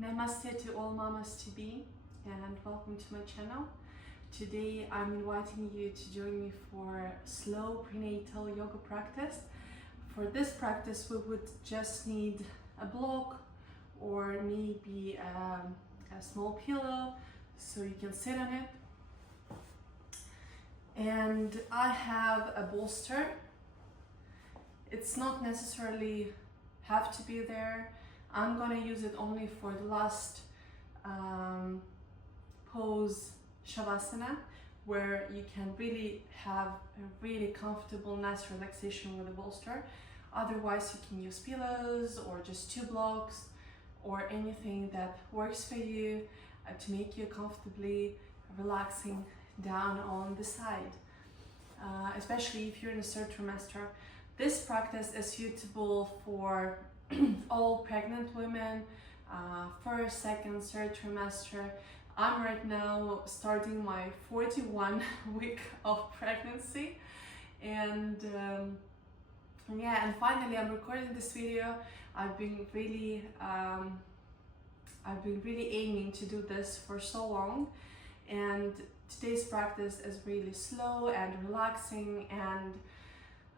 Namaste to all mamas to be, and welcome to my channel. Today I'm inviting you to join me for slow prenatal yoga practice. For this practice we would just need a block or maybe a small pillow so you can sit on it. And I have a bolster. It's not necessarily have to be there. I'm gonna use it only for the last pose, Shavasana, where you can really have a really comfortable, nice relaxation with a bolster. Otherwise, you can use pillows or just two blocks or anything that works for you to make you comfortably relaxing down on the side. Especially if you're in the third trimester. This practice is suitable for all pregnant women, first, second, third trimester. I'm right now starting my 41 week of pregnancy, and finally I'm recording this video. I've been really aiming to do this for so long, and today's practice is really slow and relaxing, and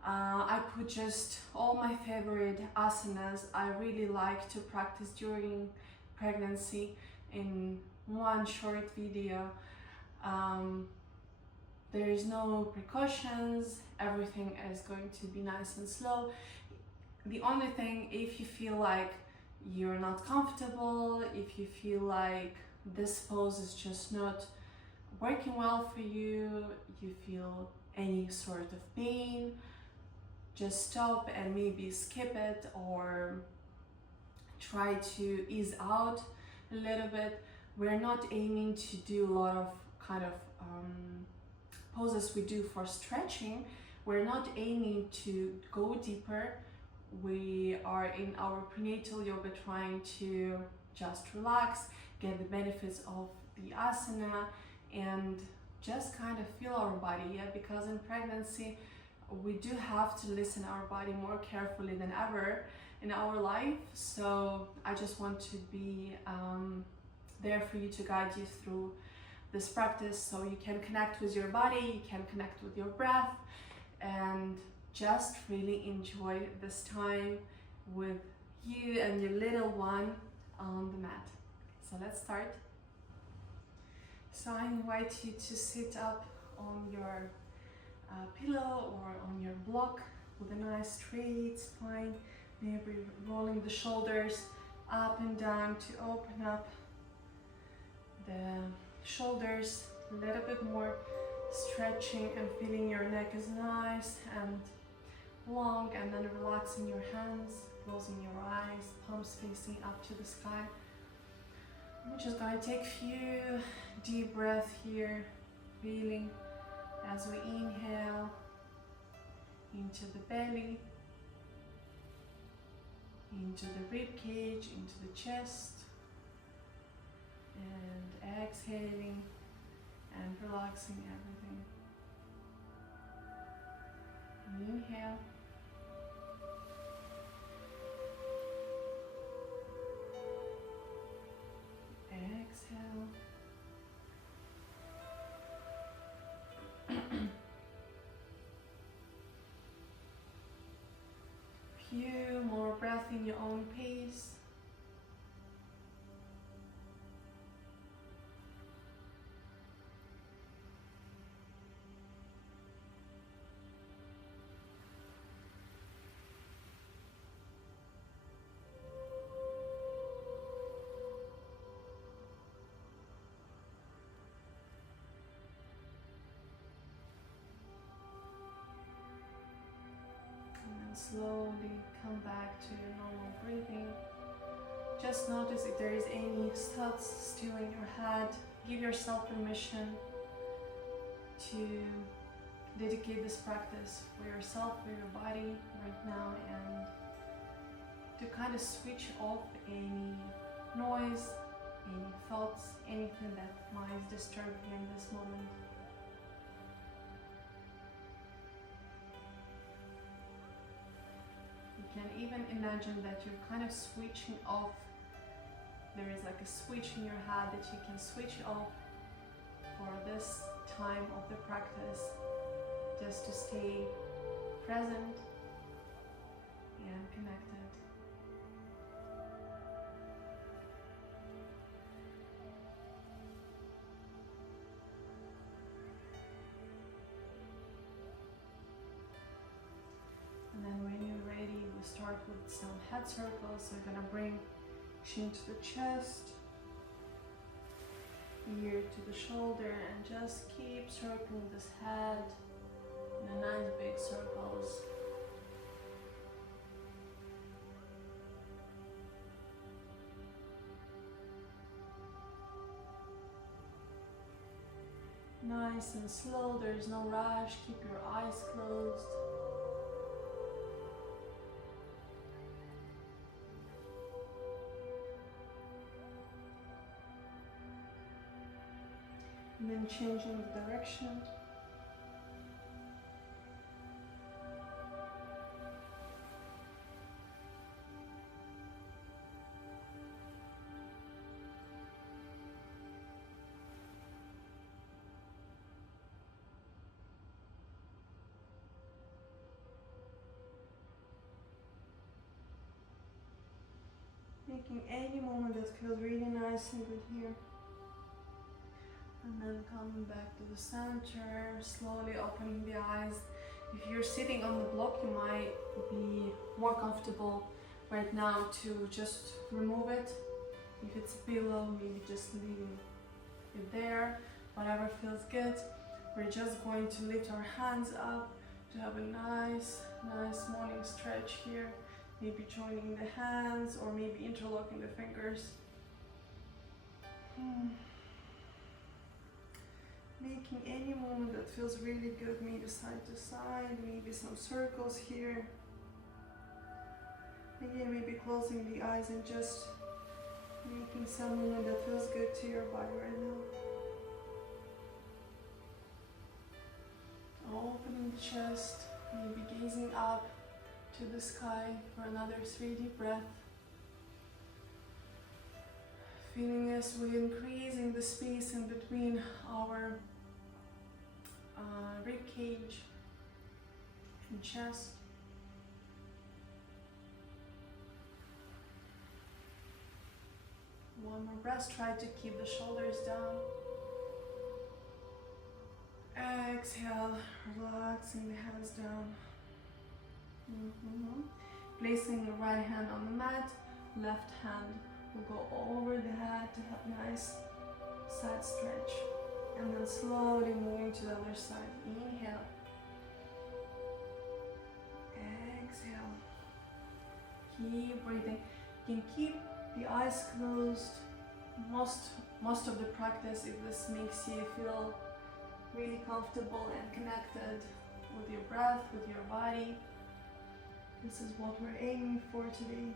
I put just all my favorite asanas I really like to practice during pregnancy in one short video. There is no precautions, everything is going to be nice and slow. The only thing, if you feel like you're not comfortable, if you feel like this pose is just not working well for you, you feel any sort of pain, just stop and maybe skip it or try to ease out a little bit. We're not aiming to do a lot of kind of poses we do for stretching. We're not aiming to go deeper. We are in our prenatal yoga trying to just relax, get the benefits of the asana, and just kind of feel our body, because in pregnancy we do have to listen our body more carefully than ever in our life. So I just want to be there for you to guide you through this practice so you can connect with your body, you can connect with your breath, and just really enjoy this time with you and your little one on the mat. So let's start. So I invite you to sit up on your pillow or on your block with a nice straight spine, maybe rolling the shoulders up and down to open up the shoulders a little bit more, stretching and feeling your neck is nice and long, and then relaxing your hands, closing your eyes, palms facing up to the sky. I'm just going to take a few deep breaths here, feeling as we inhale into the belly, into the rib cage, into the chest, and exhaling and relaxing everything. Inhale. Exhale. Few more breaths in your own pace. Slowly come back to your normal breathing. Just notice if there is any thoughts still in your head. Give yourself permission to dedicate this practice for yourself, for your body right now, and to kind of switch off any noise, any thoughts, anything that might disturb you in this moment. You can even imagine that you're kind of switching off there is like a switch in your head that you can switch off for this time of the practice, just to stay present and connected. And then when you're ready, we start with some head circles. So we're gonna bring chin to the chest, ear to the shoulder, and just keep circling this head in a nice big circles. Nice and slow, there's no rush, keep your eyes closed. And then changing the direction. Making any movement that feels really nice and good here. And then coming back to the center, slowly opening the eyes. If you're sitting on the block, you might be more comfortable right now to just remove it. If it's a pillow, maybe just leaving it there, whatever feels good. We're just going to lift our hands up to have a nice morning stretch here. Maybe joining the hands or maybe interlocking the fingers. Making any movement that feels really good, maybe side to side, maybe some circles here. Again, maybe closing the eyes and just making some movement that feels good to your body right now. Opening the chest, maybe gazing up to the sky for another 3 deep breaths. Feeling as we're increasing the space in between our rib cage and chest. One more breath, try to keep the shoulders down. Exhale, relaxing the hands down. Placing the right hand on the mat, left hand will go over the head to have nice side stretch. And then slowly moving to the other side. Inhale. Exhale. Keep breathing. You can keep the eyes closed most of the practice if this makes you feel really comfortable and connected with your breath, with your body. This is what we're aiming for today.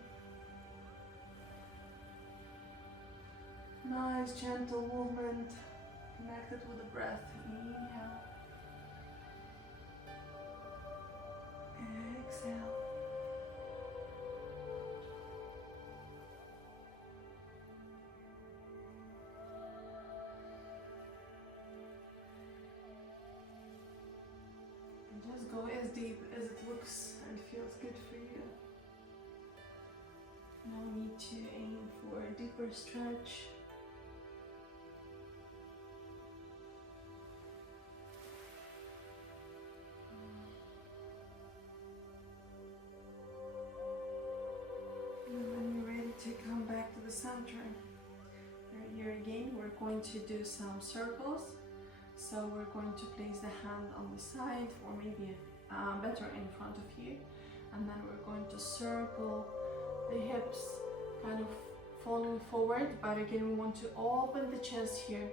Nice gentle movement, connected with the breath. Inhale. Exhale. And just go as deep as it looks and feels good for you. No need to aim for a deeper stretch. To come back to the center. Here again, we're going to do some circles. So we're going to place the hand on the side, or maybe better in front of you. And then we're going to circle the hips, kind of falling forward. But again, we want to open the chest here.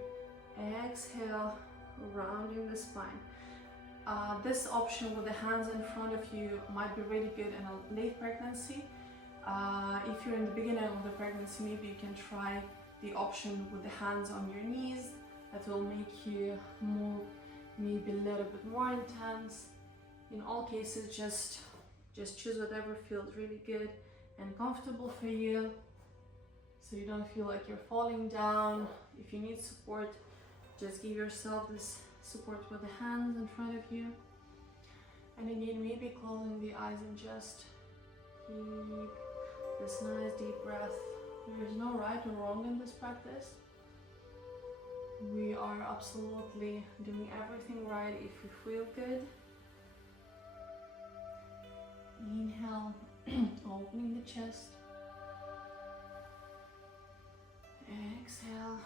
Exhale, rounding the spine. This option with the hands in front of you might be really good in a late pregnancy. If you're in the beginning of the pregnancy, maybe you can try the option with the hands on your knees. That will make you move maybe a little bit more intense. In all cases, just choose whatever feels really good and comfortable for you. so you don't feel like you're falling down. If you need support, just give yourself this support with the hands in front of you. And again, maybe closing the eyes and just keep this nice deep breath. There's no right or wrong in this practice. We are absolutely doing everything right if we feel good. Inhale, opening the chest. Exhale,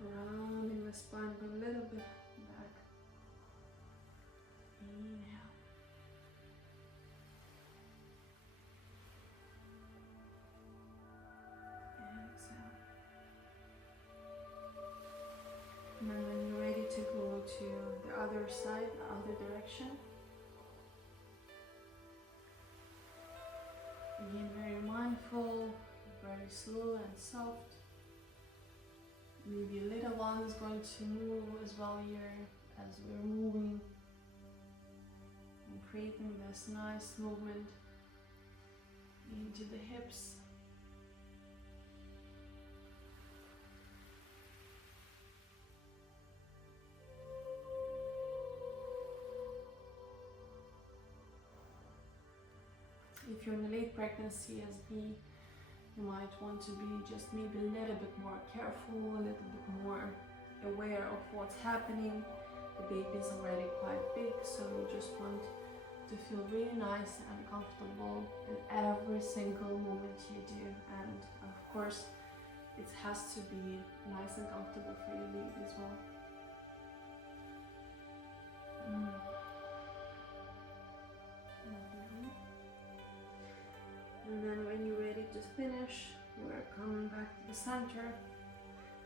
rounding the spine, but a little bit back. Inhale. Exhale. And then when you're ready to go to the other side, the other direction. Again, very mindful, very slow and soft. Maybe little one is going to move as well here as we're moving and creating this nice movement into the hips. If you're in a late pregnancy as me, you might want to be just maybe a little bit more careful, a little bit more aware of what's happening. The baby is already quite big, so you just want to feel really nice and comfortable in every single moment you do. And of course, it has to be nice and comfortable for your baby as well. And then when you're ready to finish, we're coming back to the center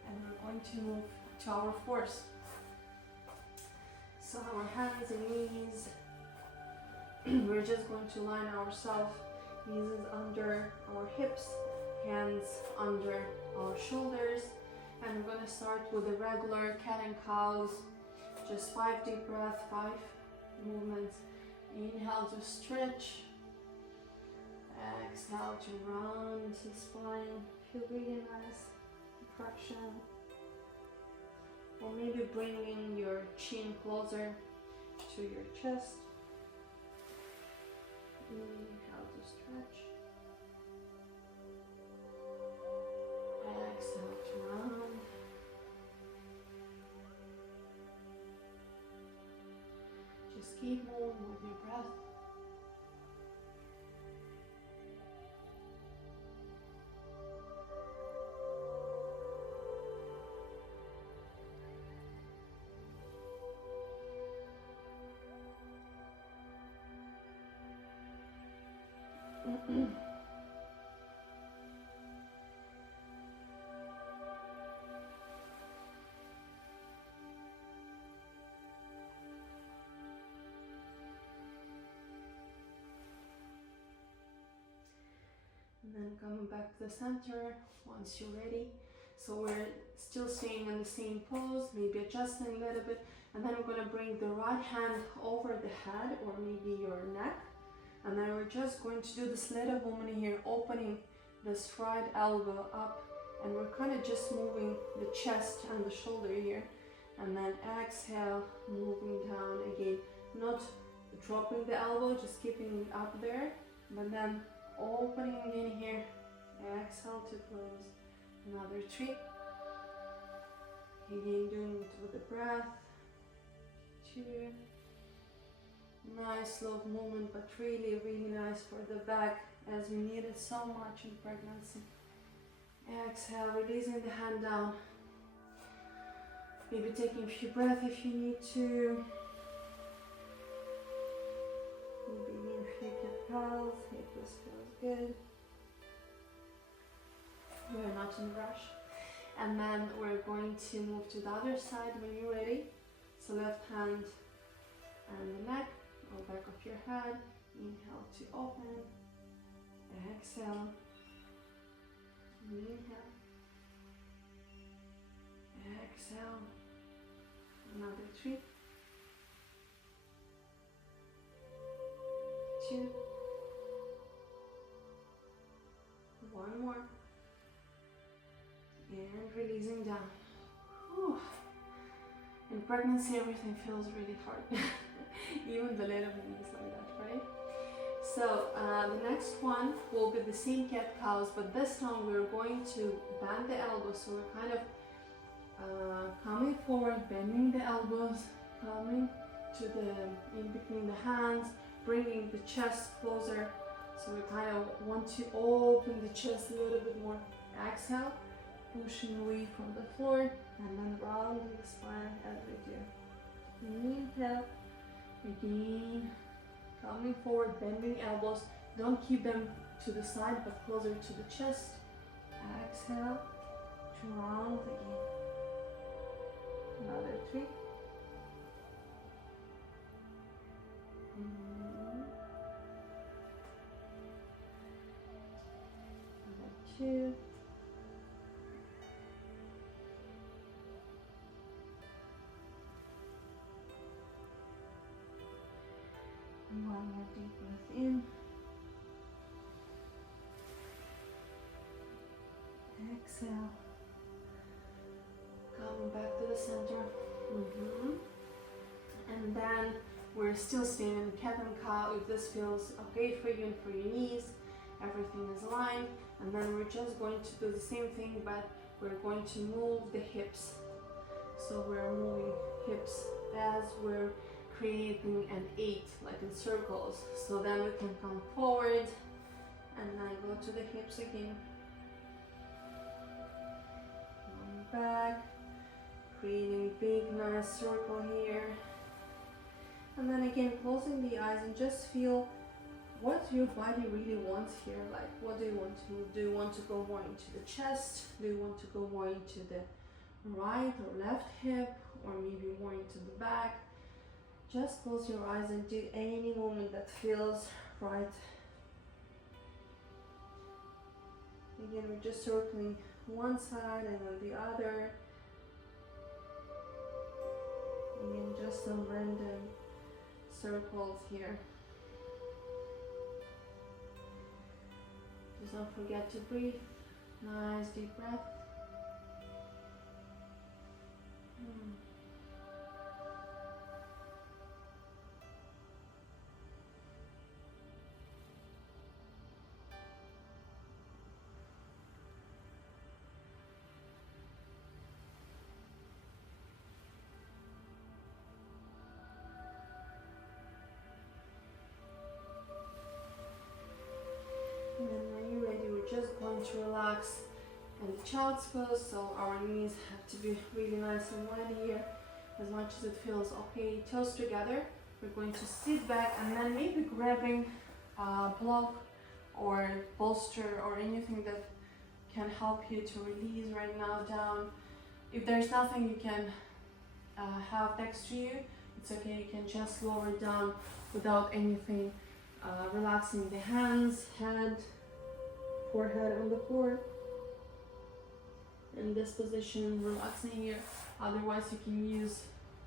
and we're going to move to our force. So our hands and knees, we're just going to line ourselves, knees under our hips, hands under our shoulders. And we're going to start with the regular cat and cows, just 5 deep breaths, 5 movements. Inhale to stretch. Exhale to round the spine, feel really nice traction. Or maybe bringing your chin closer to your chest. Inhale to stretch. Exhale to round. Just keep moving with your breath. And then coming back to the center once you're ready. So we're still staying in the same pose, maybe adjusting a little bit, and then we're going to bring the right hand over the head or maybe your neck. And then we're just going to do this little movement here, opening this right elbow up, and we're kind of just moving the chest and the shoulder here. And then exhale, moving down again, not dropping the elbow, just keeping it up there, but then opening again here. Exhale to close. Another 3. Again, doing it with the breath. 2. Nice slow movement, but really, really nice for the back, as we need it so much in pregnancy. Exhale, releasing the hand down. Maybe taking a few breaths if you need to. Maybe in a few cat-cows, if this feels good. We're not in a rush. And then we're going to move to the other side when you're ready. So left hand and the neck, or back of your head. Inhale to open. Exhale. Inhale. Exhale. Another 3. 2. 1 more. Squeezing down. Whew. In pregnancy, everything feels really hard. Even the little movements like that, right? So the next one will be the same cat-cows, but this time we're going to bend the elbows. So we're kind of coming forward, bending the elbows, coming to the in between the hands, bringing the chest closer. So we kind of want to open the chest a little bit more. Exhale, pushing away from the floor, and then rounding the spine as we do. Inhale, again, coming forward, bending elbows. Don't keep them to the side, but closer to the chest. Exhale, to round again. Another 3. Another 2. And one more deep breath in. Exhale. Coming back to the center. And then we're still staying in cat and cow. If this feels okay for you and for your knees, everything is aligned. And then we're just going to do the same thing, but we're going to move the hips. So we're moving hips as we're creating an 8, like in circles. So then we can come forward and then go to the hips again. Come back, creating a big nice circle here. And then again, closing the eyes and just feel what your body really wants here. Like, what do you want to move? Do you want to go more into the chest? Do you want to go more into the right or left hip, or maybe more into the back? Just close your eyes and do any movement that feels right. Again, we're just circling one side and then the other. Again, just some random circles here. Just don't forget to breathe. Nice deep breath. And then when you're ready, we're just going to relax in the child's pose, so our knees have to be really nice and wide here, as much as it feels okay. Toes together. We're going to sit back and then maybe grabbing a block or bolster or anything that can help you to release right now down. If there's nothing you can have next to you, it's okay. You can just lower it down without anything. Relaxing the hands, head, forehead on the floor. In this position, relaxing here. Otherwise, you can use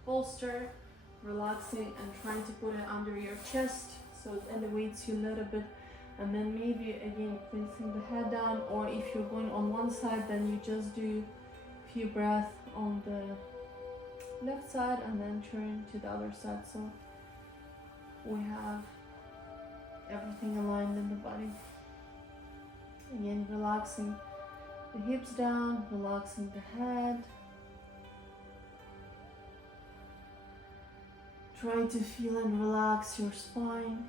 bolster, relaxing and trying to put it under your chest so it elevates you a little bit. And then maybe again placing the head down, or if you're going on one side, then you just do a few breaths on the left side and then turn to the other side. So we have everything aligned in the body. Again, relaxing the hips down, relaxing the head. Try to feel and relax your spine.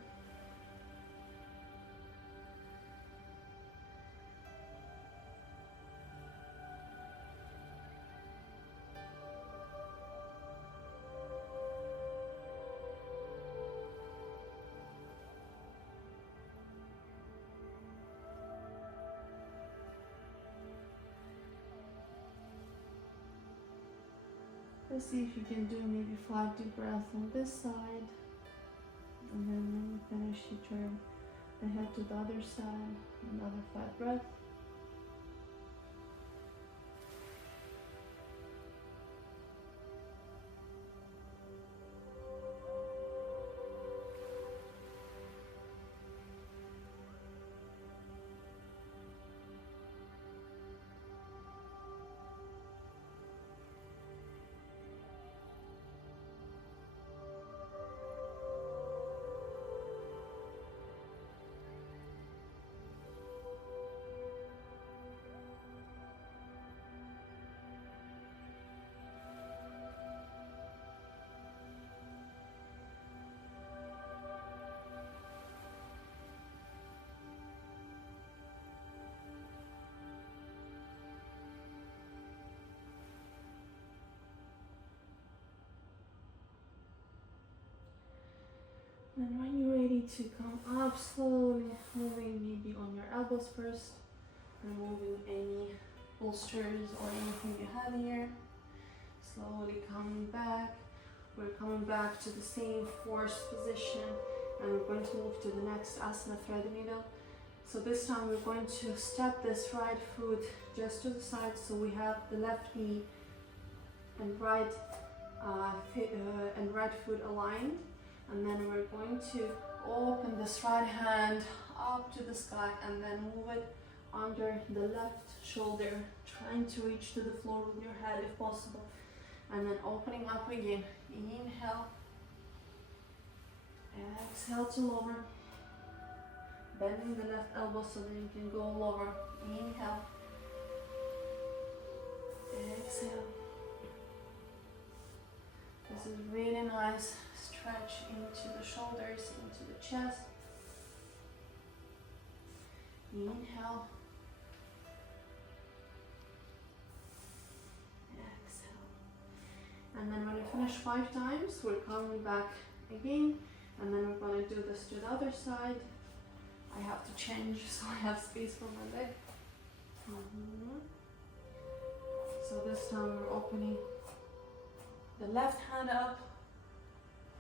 Let's see if you can do maybe 5 deep breaths on this side, and then when you finish, you turn the head to the other side. Another 5 breaths. then when you're ready to come up, slowly moving maybe on your elbows first, removing any bolsters or anything you have here. Slowly coming back. We're coming back to the same forced position, and we're going to move to the next asana, thread needle. So this time we're going to step this right foot just to the side, so we have the left knee and right foot aligned, and then we're going to open this right hand up to the sky and then move it under the left shoulder, trying to reach to the floor with your head if possible, and then opening up again. Inhale, exhale to lower, bending the left elbow so that you can go lower. Inhale, exhale. This is really nice stretch into the shoulders, into the chest. Inhale, exhale. And then when you finish 5 times, we're coming back again, and then we're going to do this to the other side. I have to change so I have space for my leg. So this time we're opening the left hand up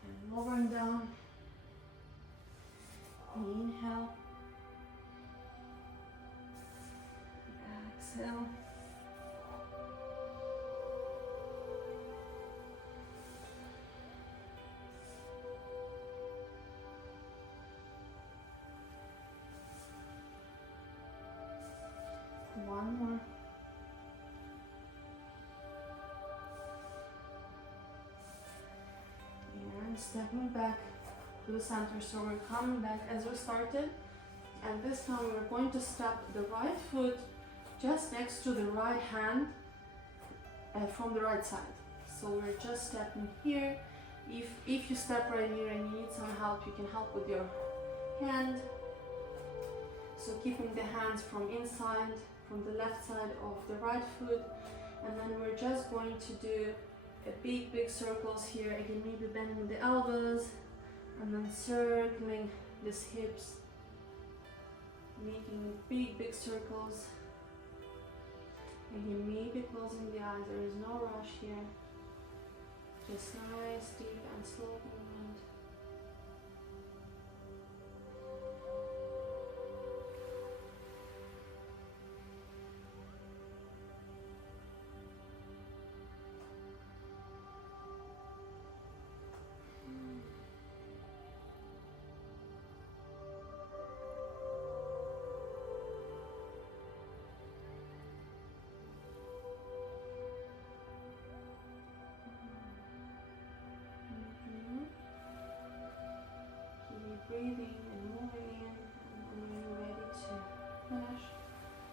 and lowering down. Inhale, exhale. One more. And stepping back to the center. So we're coming back as we started. And this time we're going to step the right foot just next to the right hand from the right side. So we're just stepping here. If you step right here and you need some help, you can help with your hand. So keeping the hands from inside, from the left side of the right foot, and then we're just going to do a big circles here. Again, maybe bending the elbows and then circling these hips, making big circles. Again, maybe closing the eyes. There is no rush here. Just nice, deep and slow movement. Breathing and moving in, and when you're ready to finish,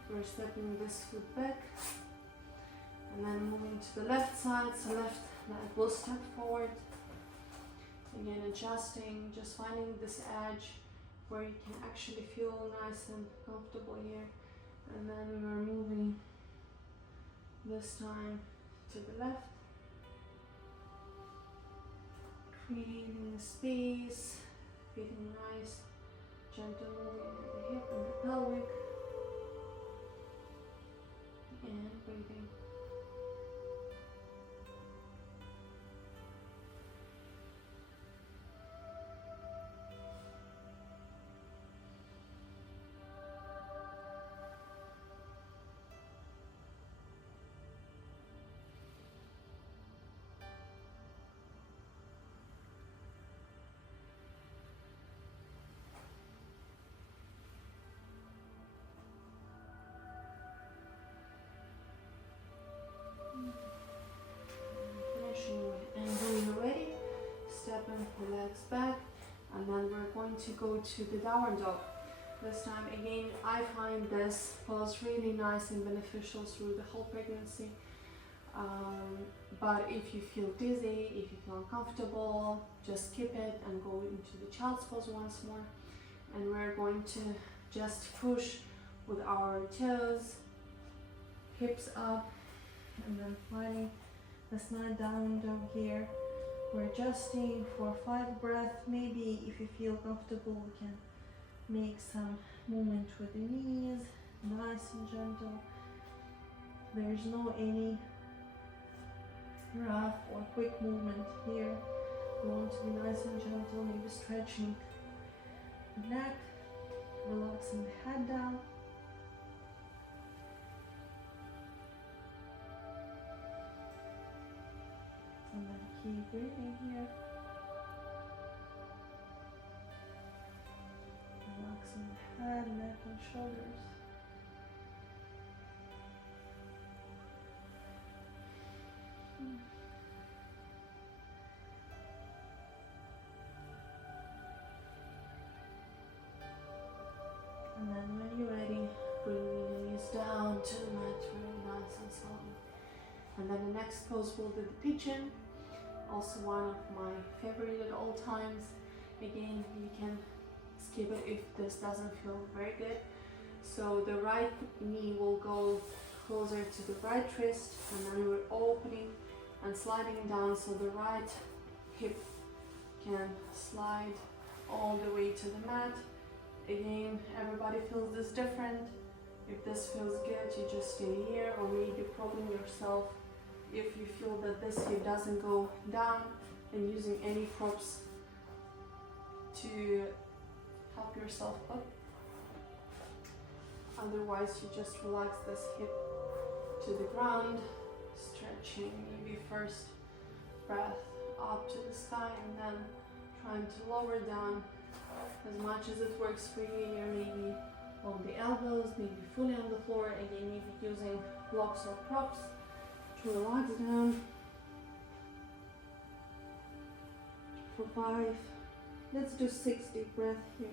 we're stepping this foot back and then moving to the left side. So left leg will step forward. Again, adjusting, just finding this edge where you can actually feel nice and comfortable here. And then we're moving this time to the left, creating space. Feeling nice, gentle moving at the hip and the pelvic, and breathing. And when you're ready, step and legs back, and then we're going to go to the downward dog. This time again, I find this pose really nice and beneficial through the whole pregnancy. But if you feel dizzy, if you feel uncomfortable, just skip it and go into the child's pose once more. And we're going to just push with our toes, hips up, and then finding the nice down dog here. We're adjusting for 5 breaths. Maybe if you feel comfortable, we can make some movement with the knees, nice and gentle. There's no any rough or quick movement here. We want to be nice and gentle, maybe stretching the neck, relaxing the head down. And then keep breathing here. Relaxing the head, neck, and shoulders. And then when you're ready, bring your knees down to the mat, very nice and slowly. And then the next pose will be the pigeon. Also one of my favorite at all times. Again, you can skip it if this doesn't feel very good. So the right knee will go closer to the right wrist, and then we're opening and sliding down so the right hip can slide all the way to the mat. Again, everybody feels this different. If this feels good, you just stay here, or maybe prodding yourself if you feel that this hip doesn't go down, and using any props to help yourself up. Otherwise, you just relax this hip to the ground, stretching maybe first breath up to the sky, and then trying to lower down as much as it works for you. You're maybe on the elbows, maybe fully on the floor, again maybe using blocks or props to relax down. For 5, let's do 6 deep breaths here.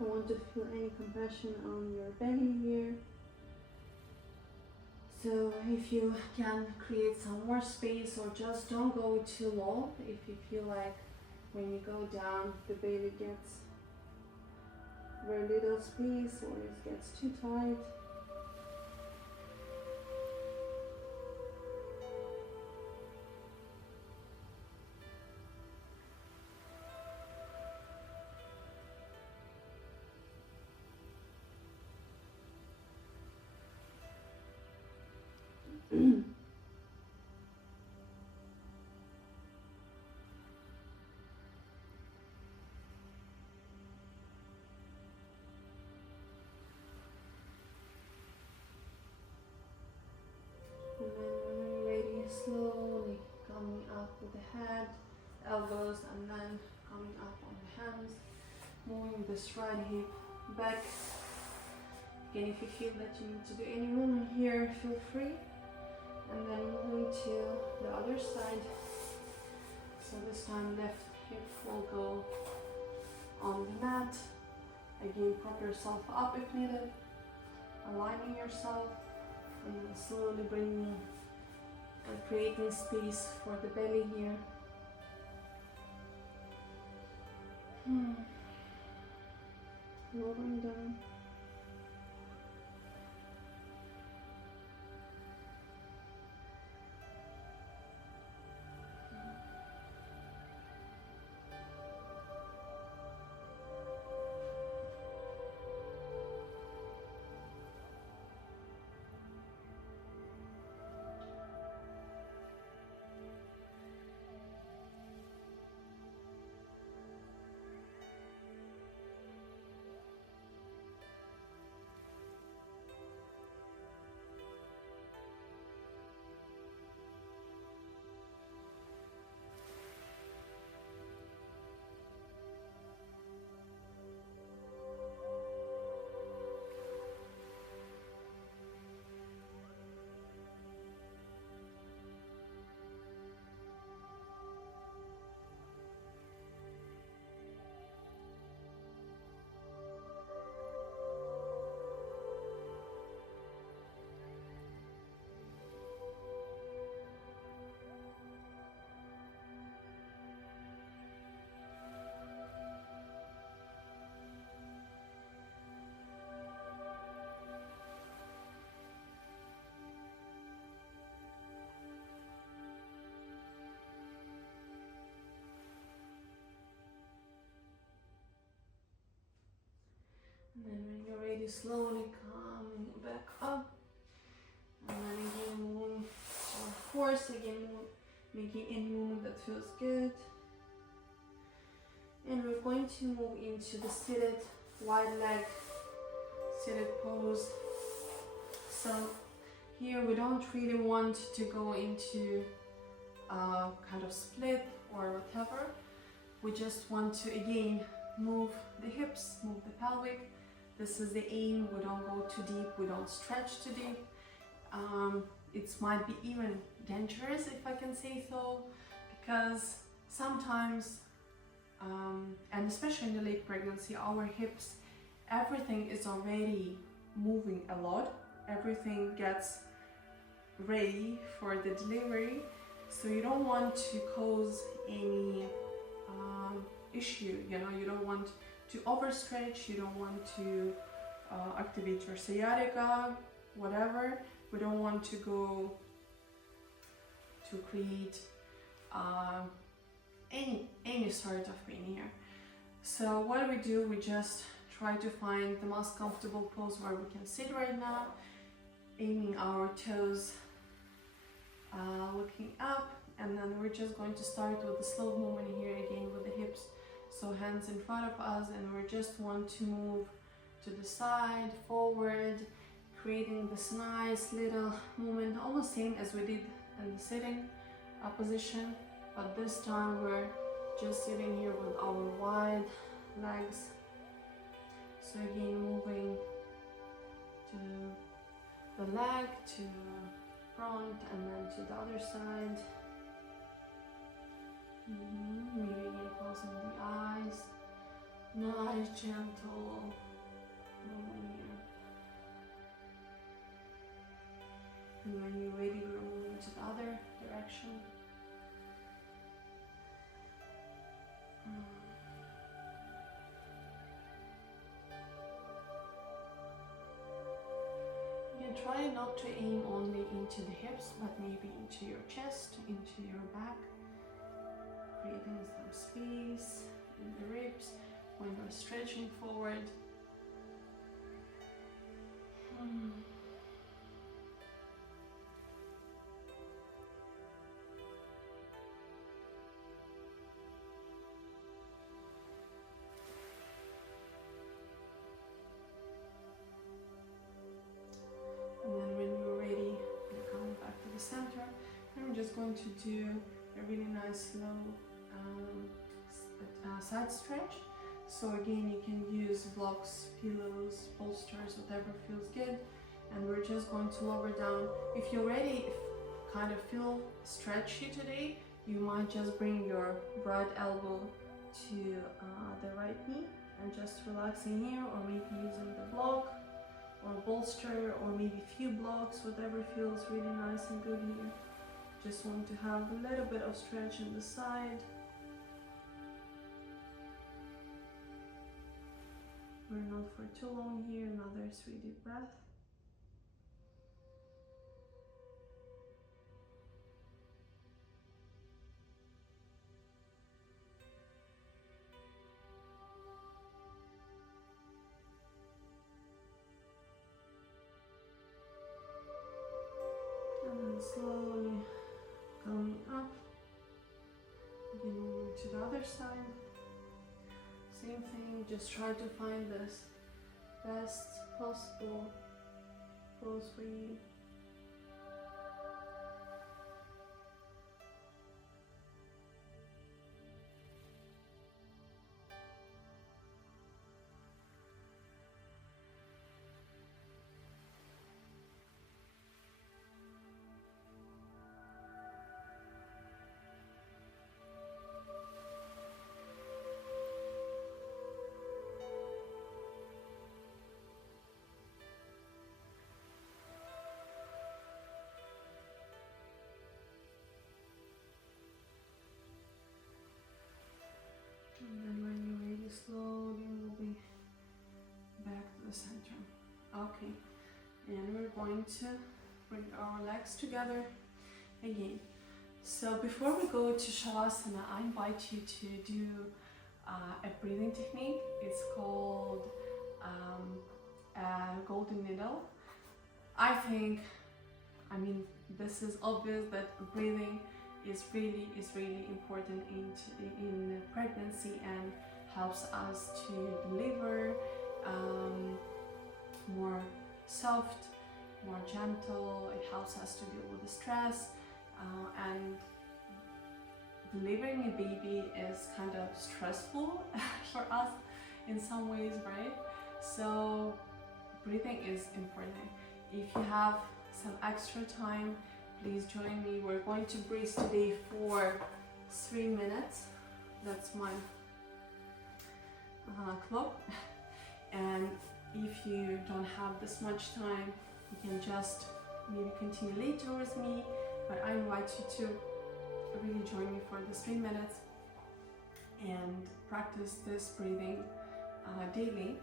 I want to feel any compression on your belly here. So if you can create some more space, or just don't go too low if you feel like when you go down the belly gets very little space or it gets too tight. And then when you're ready, slowly coming up with the head, elbows, and then coming up on the hands, moving this right hip back. Again, if you feel that you need to do any movement here, feel free. And then moving to the other side. So this time left hip will go on the mat. Again, prop yourself up if needed, aligning yourself, and then slowly bringing and creating space for the belly here. Lowering down. And then when you're ready, slowly coming back up. And then again moving, of course, again making any movement that feels good. And we're going to move into the seated wide leg seated pose. So here we don't really want to go into a kind of split or whatever. We just want to again move the hips, move the pelvic. This is the aim. We don't go too deep, we don't stretch too deep. It might be even dangerous, if I can say so, because sometimes and especially in the late pregnancy, our hips, everything is already moving a lot, everything gets ready for the delivery, so you don't want to cause any issue, you know, you don't want to overstretch, you don't want to activate your sciatica, whatever. We don't want to go to create any sort of pain here. So what do? We just try to find the most comfortable pose where we can sit right now, aiming our toes, looking up, and then we're just going to start with the slow movement here again with the hips, so hands in front of us, and we just want to move to the side, forward, creating this nice little movement, almost same as we did in the sitting position, but this time we're just sitting here with our wide legs. So again, moving to the leg, to front, and then to the other side. Maybe again closing the eyes. Nice, gentle movement here. And when you're ready, we're moving to the other direction. You can try not to aim only into the hips, but maybe into your chest, into your back, creating some space in the ribs when you're stretching forward. And then when you're ready, you're coming back to the center, and we're just going to do a really nice slow side stretch. So again, you can use blocks, pillows, bolsters, whatever feels good, and we're just going to lower down. If you're ready, if kind of feel stretchy today, you might just bring your right elbow to the right knee and just relaxing here, or maybe using the block or bolster, or maybe a few blocks, whatever feels really nice and good here. Just want to have a little bit of stretch in the side. We're not for too long here. Another 3 deep breath. And then slowly coming up. Again, moving to the other side. Same thing, just try to find this best possible pose for you. And then when you're ready, slowly moving back to the center. Okay, and we're going to bring our legs together again. So before we go to Shavasana, I invite you to do a breathing technique. It's called a golden needle. I think, I mean, this is obvious that breathing is really important in pregnancy and helps us to deliver more soft, more gentle. It helps us to deal with the stress, and delivering a baby is kind of stressful for us in some ways, right? So breathing is important. If you have some extra time, please join me. We're going to breathe today for 3 minutes. That's my clock. And if you don't have this much time, you can just maybe continue later with me, but I invite you to really join me for this 3 minutes and practice this breathing daily.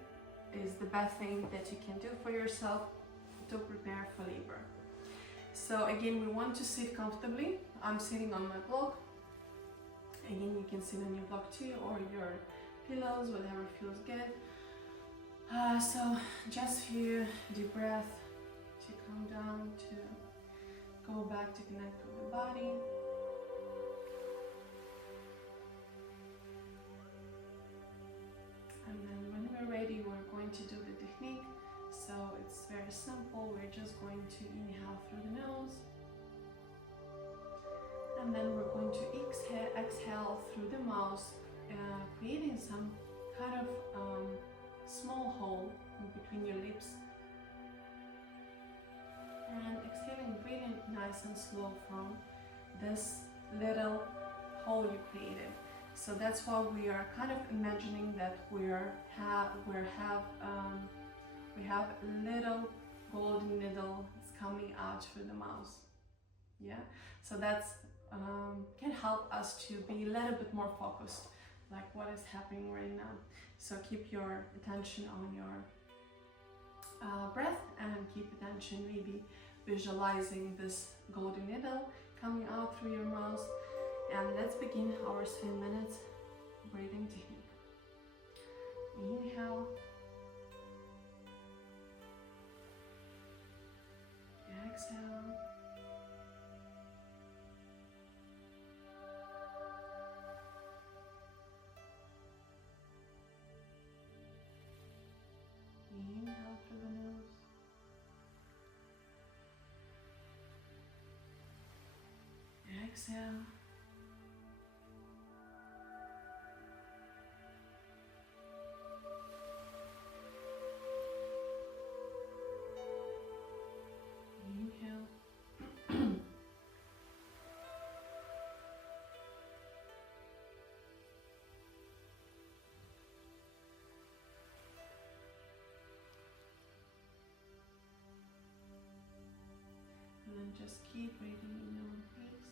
Is the best thing that you can do for yourself to prepare for labor. So again, we want to sit comfortably. I'm sitting on my block. Again, you can sit on your block too, or your pillows, whatever feels good. So just few deep breaths to calm down, to go back to connect with the body. And then when we're ready, we're going to do the technique. So it's very simple. We're just going to inhale through the nose. And then we're going to exhale through the mouth, creating some kind of small hole in between your lips. And exhaling really nice and slow from this little hole you created. So that's why we are kind of imagining that we have a little golden needle that's coming out through the mouth. Yeah, so that's can help us to be a little bit more focused, like what is happening right now. So keep your attention on your breath and keep attention maybe visualizing this golden needle coming out through your mouth. And let's begin our 3 minutes breathing technique. Inhale. Exhale. Inhale through the nose. Exhale. And then just keep breathing in your own pace.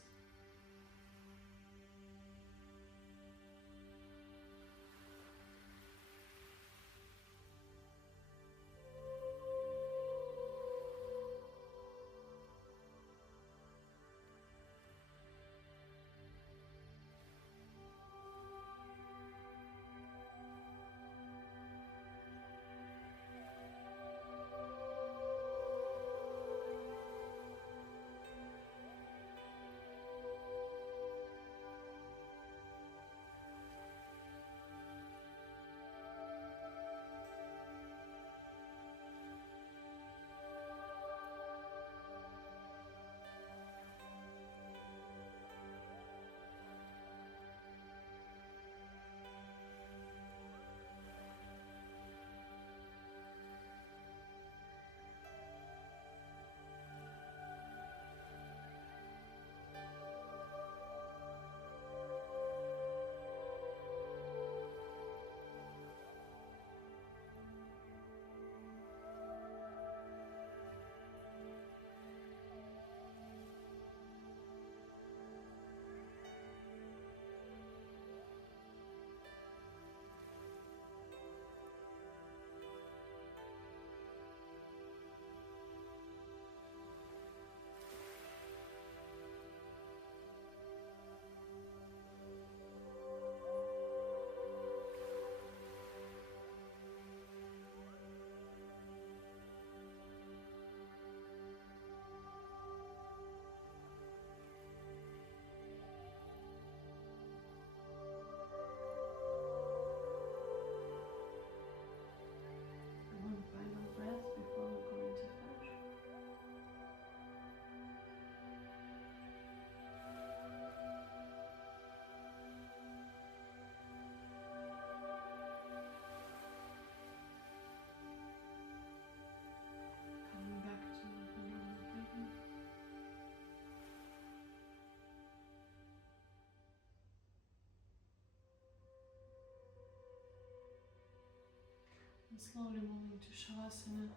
And slowly moving to Shavasana.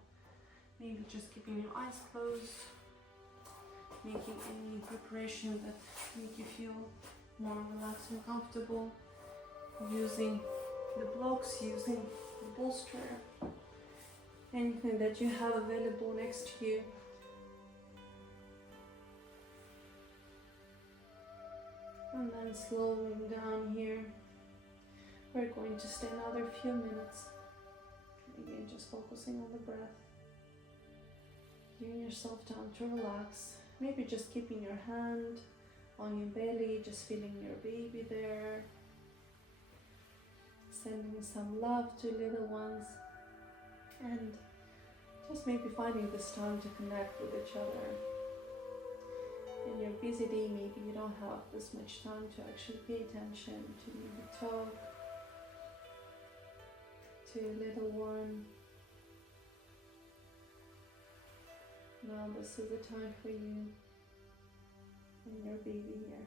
Maybe just keeping your eyes closed, making any preparation that make you feel more relaxed and comfortable, using the blocks, using the bolster, anything that you have available next to you. And then slowing down here, we're going to stay another few minutes. Again, just focusing on the breath, giving yourself time to relax. Maybe just keeping your hand on your belly, just feeling your baby there, sending some love to little ones, and just maybe finding this time to connect with each other. In your busy day, maybe you don't have this much time to actually pay attention to maybe talk to your little one. Now this is the time for you and your baby here.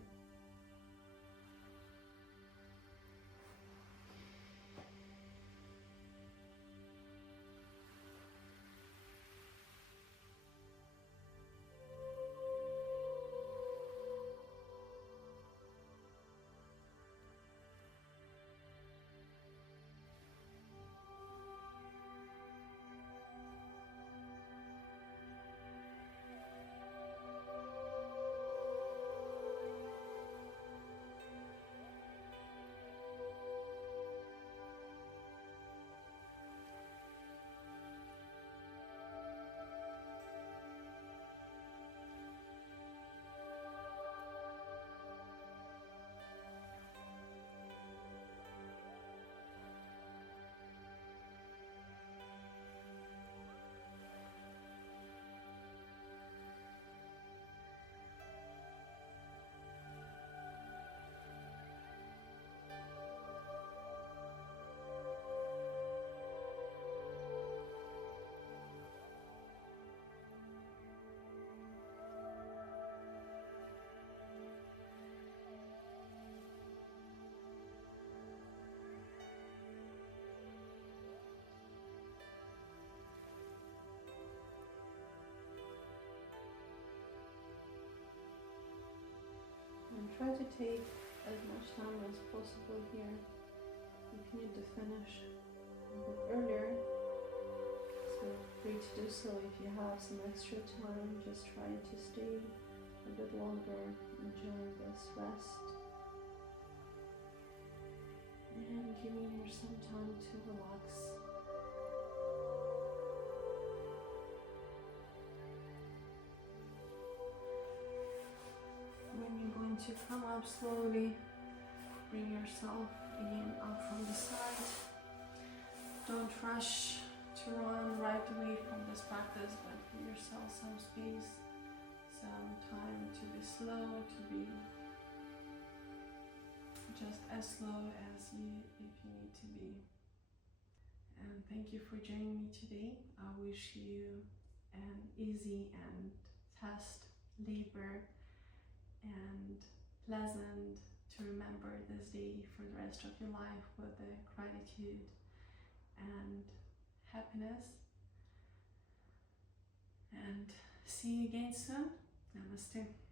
And try to take as much time as possible here. If you need to finish a bit earlier, feel free to do so. If you have some extra time, just try to stay a bit longer, enjoy this rest, and giving yourself time to relax. When you're going to come up slowly, bring yourself again up from the side. Don't rush to run right away from this practice, but give yourself some space, some time to be slow, to be just as slow as if you need to be. And thank you for joining me today. I wish you an easy and fast labor and pleasant to remember this day for the rest of your life with the gratitude and happiness. And see you again soon. Namaste.